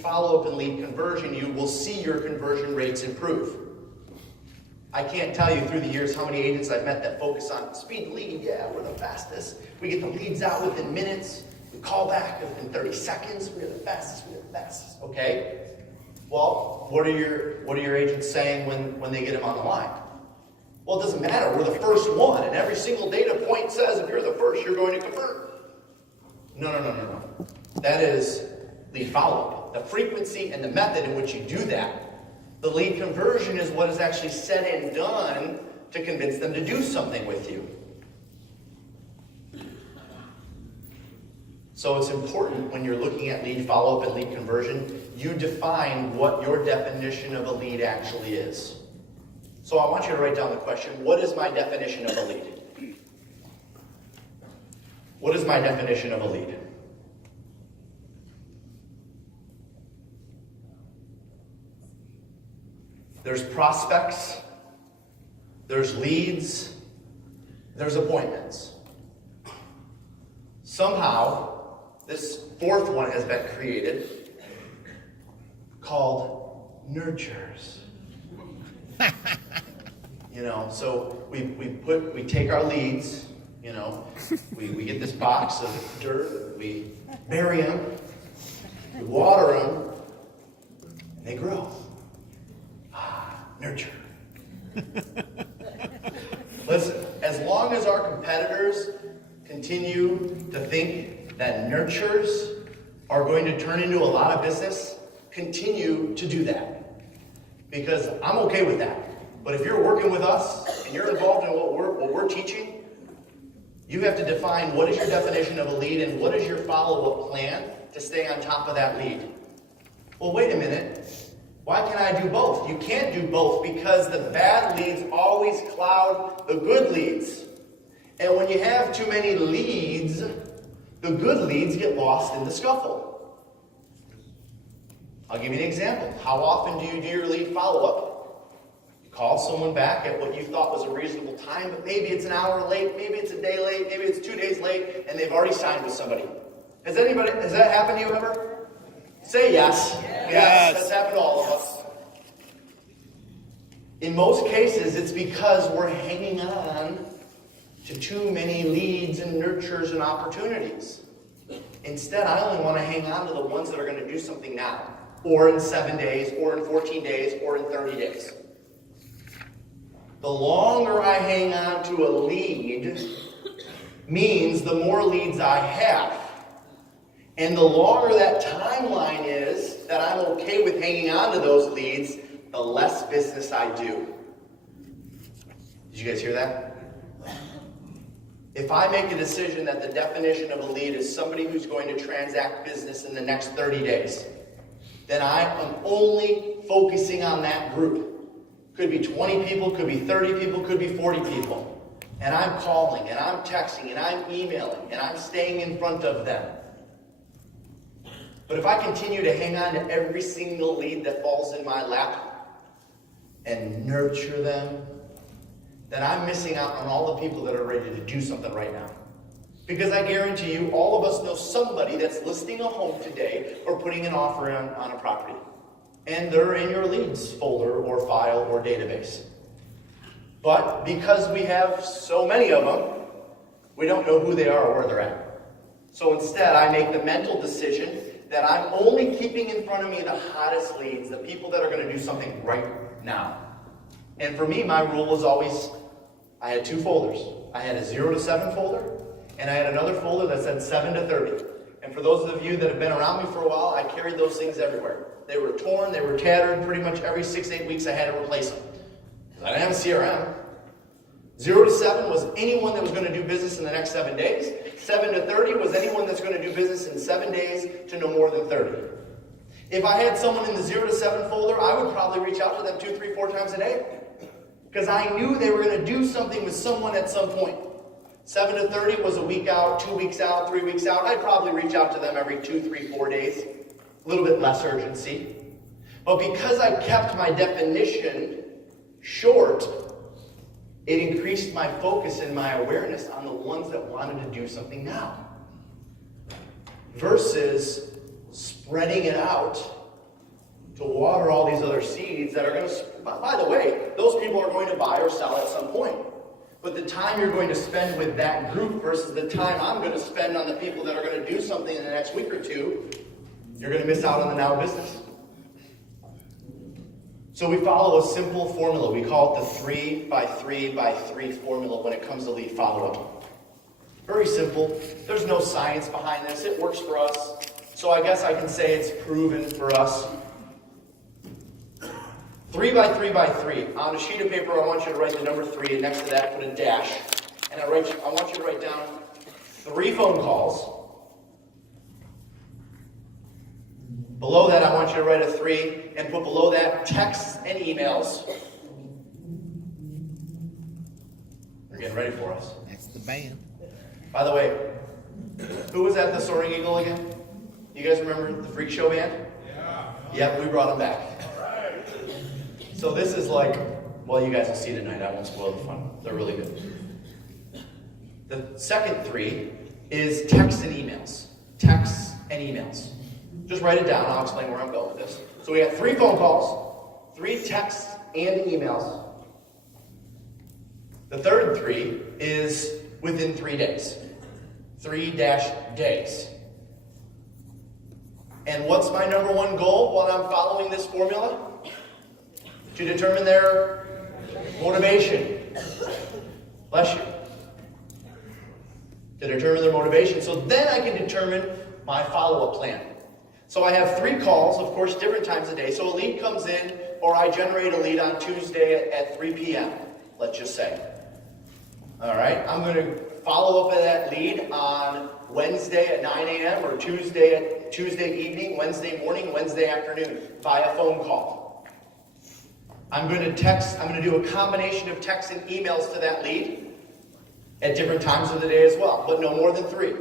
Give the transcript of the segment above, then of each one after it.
follow-up and lead conversion, you will see your conversion rates improve. I can't tell you through the years how many agents I've met that focus on speed lead. Yeah, we're the fastest. We get the leads out within minutes. We call back within 30 seconds. We're the fastest. We're the fastest. Okay? Well, what are your agents saying when they get them on the line? Well, it doesn't matter. We're the first one, and every single data point says if you're the first, you're going to convert. No. That is lead follow-up. The frequency and the method in which you do that. The lead conversion is what is actually said and done to convince them to do something with you. So it's important when you're looking at lead follow-up and lead conversion, you define what your definition of a lead actually is. So I want you to write down the question, what is my definition of a lead? What is my definition of a lead? There's prospects, there's leads, there's appointments. Somehow, this fourth one has been created called nurtures. So we take our leads, we get this box of dirt, we bury them, we water them, and they grow. Nurture. Listen, as long as our competitors continue to think that nurtures are going to turn into a lot of business, continue to do that. Because I'm okay with that. But if you're working with us and you're involved in what we're teaching, you have to define what is your definition of a lead and what is your follow-up plan to stay on top of that lead. Well, wait a minute. Why can't I do both? You can't do both because the bad leads always cloud the good leads. And when you have too many leads, the good leads get lost in the scuffle. I'll give you an example. How often do you do your lead follow-up? You call someone back at what you thought was a reasonable time, but maybe it's an hour late, maybe it's a day late, maybe it's 2 days late, and they've already signed with somebody. Has that happened to you ever? Say yes. Yes. That's happened to all of us. In most cases, it's because we're hanging on to too many leads and nurtures and opportunities. Instead, I only want to hang on to the ones that are going to do something now, or in 7 days, or in 14 days, or in 30 days. The longer I hang on to a lead means the more leads I have. And the longer that timeline is that I'm okay with hanging on to those leads, the less business I do. Did you guys hear that? If I make a decision that the definition of a lead is somebody who's going to transact business in the next 30 days, then I am only focusing on that group. Could be 20 people, could be 30 people, could be 40 people. And I'm calling, and I'm texting, and I'm emailing, and I'm staying in front of them. But if I continue to hang on to every single lead that falls in my lap and nurture them, then I'm missing out on all the people that are ready to do something right now. Because I guarantee you, all of us know somebody that's listing a home today or putting an offer on a property. And they're in your leads folder or file or database. But because we have so many of them, we don't know who they are or where they're at. So instead, I make the mental decision that I'm only keeping in front of me the hottest leads, the people that are going to do something right now. And for me, my rule was always, I had two folders. I had a 0 to 7 folder, and I had another folder that said 7 to 30. And for those of you that have been around me for a while, I carried those things everywhere. They were torn, they were tattered. Pretty much every 6-8 weeks I had to replace them. I didn't have a CRM. 0 to 7 was anyone that was going to do business in the next 7 days. 7 to 30 was anyone that's going to do business in 7 days to no more than 30. If I had someone in the 0 to 7 folder, I would probably reach out to them 2, 3, 4 times a day. Because I knew they were going to do something with someone at some point. 7 to 30 was a week out, 2 weeks out, 3 weeks out. I'd probably reach out to them every 2, 3, 4 days. A little bit less urgency. But because I kept my definition short, it increased my focus and my awareness on the ones that wanted to do something now. Versus spreading it out to water all these other seeds that are going to, by the way, those people are going to buy or sell at some point. But the time you're going to spend with that group versus the time I'm going to spend on the people that are going to do something in the next week or two, you're going to miss out on the now business. So we follow a simple formula. We call it the 3 by 3 by 3 formula when it comes to lead follow-up. Very simple. There's no science behind this. It works for us. So I guess I can say it's proven for us. 3 by 3 by 3. On a sheet of paper, I want you to write the number 3, and next to that, put a dash. And I want you to write down 3 phone calls. Below that, I want you to write a 3, and put below that texts and emails. They're getting ready for us. That's the band. By the way, who was at the Soaring Eagle again? You guys remember the Freak Show band? Yeah. Yep, we brought them back. So this is like, well, you guys will see tonight. I won't spoil the fun. They're really good. The second 3 is texts and emails. Texts and emails. Just write it down. I'll explain where I'm going with this. So we have 3 phone calls, 3 texts and emails. The third 3 is within 3 days. 3-days. And what's my number 1 goal while I'm following this formula? To determine their motivation. Bless you. To determine their motivation. So then I can determine my follow-up plan. So I have 3 calls, of course, different times a day. So a lead comes in, or I generate a lead on Tuesday at 3 p.m., let's just say. All right, I'm going to follow up that lead on Wednesday at 9 a.m. or Tuesday evening, Wednesday morning, Wednesday afternoon via phone call. I'm going to do a combination of texts and emails to that lead at different times of the day as well, but no more than 3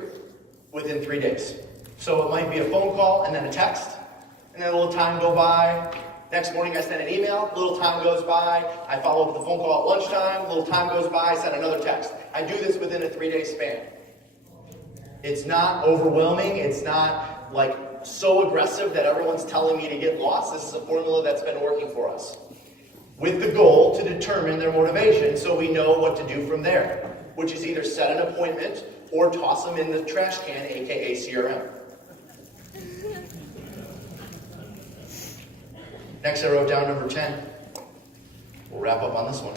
within 3 days. So it might be a phone call and then a text, and then a little time go by. Next morning I send an email, a little time goes by, I follow up with a phone call at lunchtime, a little time goes by, I send another text. I do this within a 3-day span. It's not overwhelming, it's not like so aggressive that everyone's telling me to get lost. This is a formula that's been working for us. With the goal to determine their motivation so we know what to do from there, which is either set an appointment or toss them in the trash can, aka CRM. Next I wrote down number 10. We'll wrap up on this one.